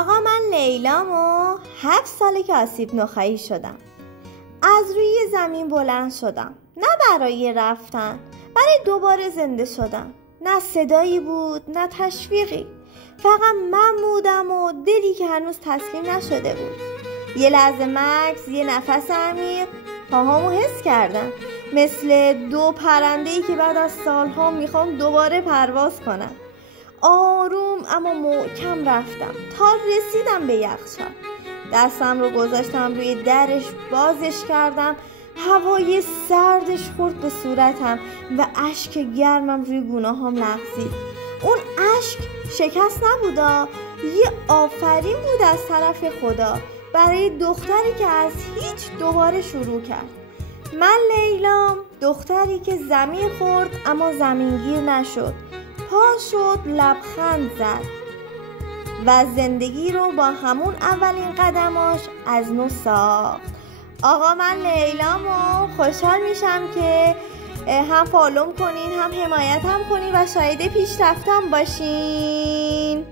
آقا من لیلام و 7 ساله که آسیب نخاعی شدم. از روی زمین بلند شدم، نه برای رفتن، برای دوباره زنده شدن. نه صدایی بود نه تشویقی، فقط من بودم و دلی که هنوز تسلیم نشده بود. یه لحظه مکث، یه نفس عمیق، پاهامو حس کردم مثل دو پرنده‌ای که بعد از سالها میخوام دوباره پرواز کنم. آروم اما محکم رفتم تا رسیدم به یخچال. دستم رو گذاشتم روی درش، بازش کردم. هوای سردش خورد به صورتم و اشک گرمم روی گونه‌هام لغزید. اون اشک شکست نبودا، یه آفرین بود از طرف خدا برای دختری که از هیچ دوباره شروع کرد. من لیلام، دختری که زمین خورد اما زمینگیر نشد، پا شد، لبخند زد و زندگی رو با همون اولین قدماش از نو ساخت. آقا من لیلام و خوشحال میشم که هم فالوم کنین، هم حمایتم کنین و شاهد پیشرفتم باشین.